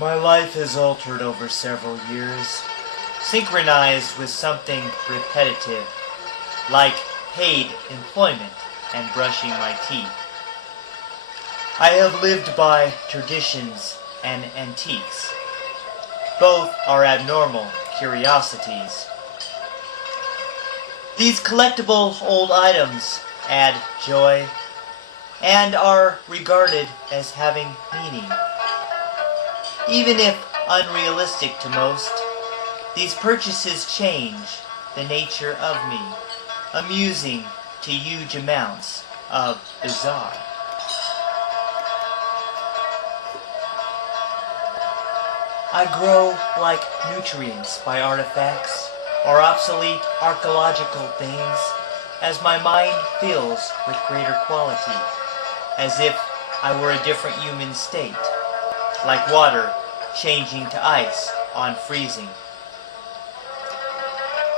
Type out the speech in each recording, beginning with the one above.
My life has altered over several years, synchronized with something repetitive, like paid employment and brushing my teeth. I have lived by traditions and antiques. Both are abnormal curiosities. These collectible old items add joy and are regarded as having meaning. Even if unrealistic to most, these purchases change the nature of me, amusing to huge amounts of bizarre. I grow like nutrients by artifacts or obsolete archaeological things as my mind fills with greater quality, as if I were a different human state, like water changing to ice on freezing.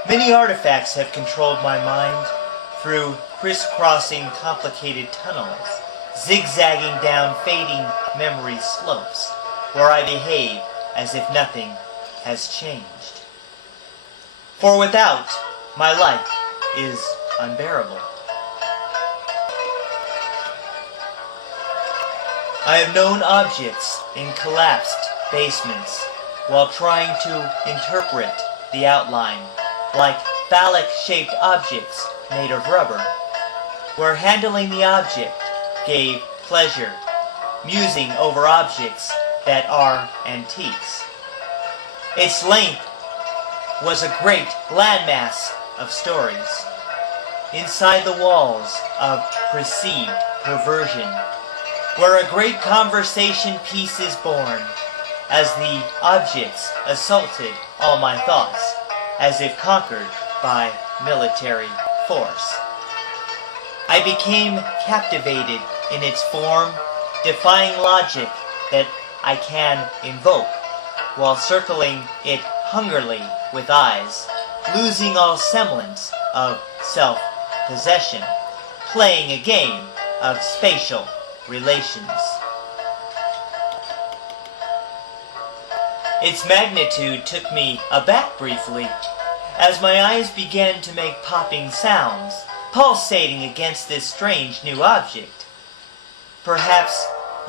Many artifacts have controlled my mind through crisscrossing complicated tunnels, zigzagging down fading memory slopes, where I behave as if nothing has changed. For without, my life is unbearable. I have known objects in collapsed basements while trying to interpret the outline, like phallic-shaped objects made of rubber, where handling the object gave pleasure, musing over objects that are antiques. Its length was a great landmass of stories, inside the walls of perceived perversion, where a great conversation piece is born, as the objects assaulted all my thoughts, as if conquered by military force. I became captivated in its form, defying logic that I can invoke, while circling it hungrily with eyes, losing all semblance of self-possession, playing a game of spatial relations. Its magnitude took me aback briefly, as my eyes began to make popping sounds, pulsating against this strange new object, perhaps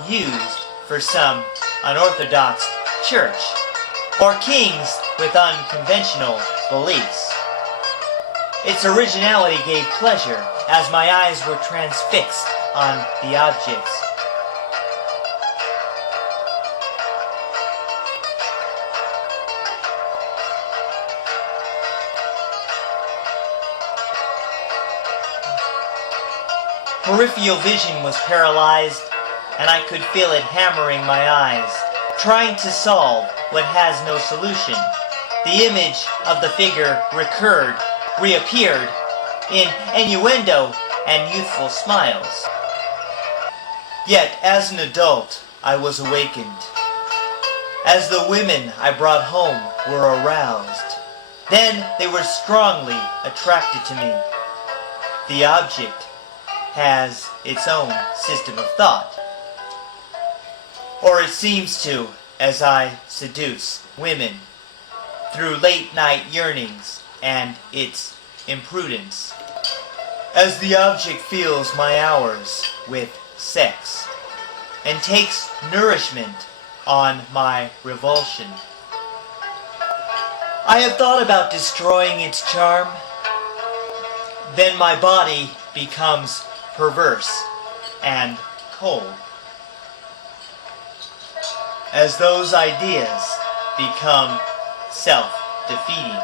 used for some unorthodox church, or kings with unconventional beliefs. Its originality gave pleasure as my eyes were transfixed on the objects. Peripheral vision was paralyzed, and I could feel it hammering my eyes, trying to solve what has no solution. The image of the figure reappeared in innuendo and youthful smiles. Yet, as an adult, I was awakened, as the women I brought home were aroused. Then they were strongly attracted to me. The object has its own system of thought, or it seems to, as I seduce women through late-night yearnings and its imprudence, as the object fills my hours with sex and takes nourishment on my revulsion. I have thought about destroying its charm. Then my body becomes perverse and cold, as those ideas become self-defeating.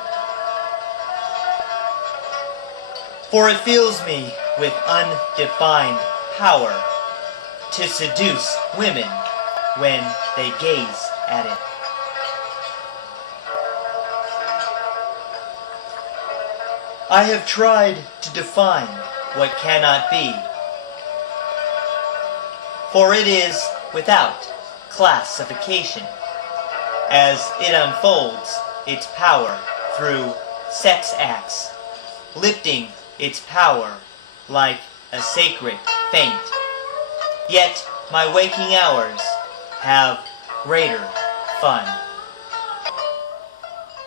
For it fills me with undefined power to seduce women when they gaze at it. I have tried to define what cannot be, for it is without classification, as it unfolds its power through sex acts, lifting its power like a sacred faint. Yet my waking hours have greater fun.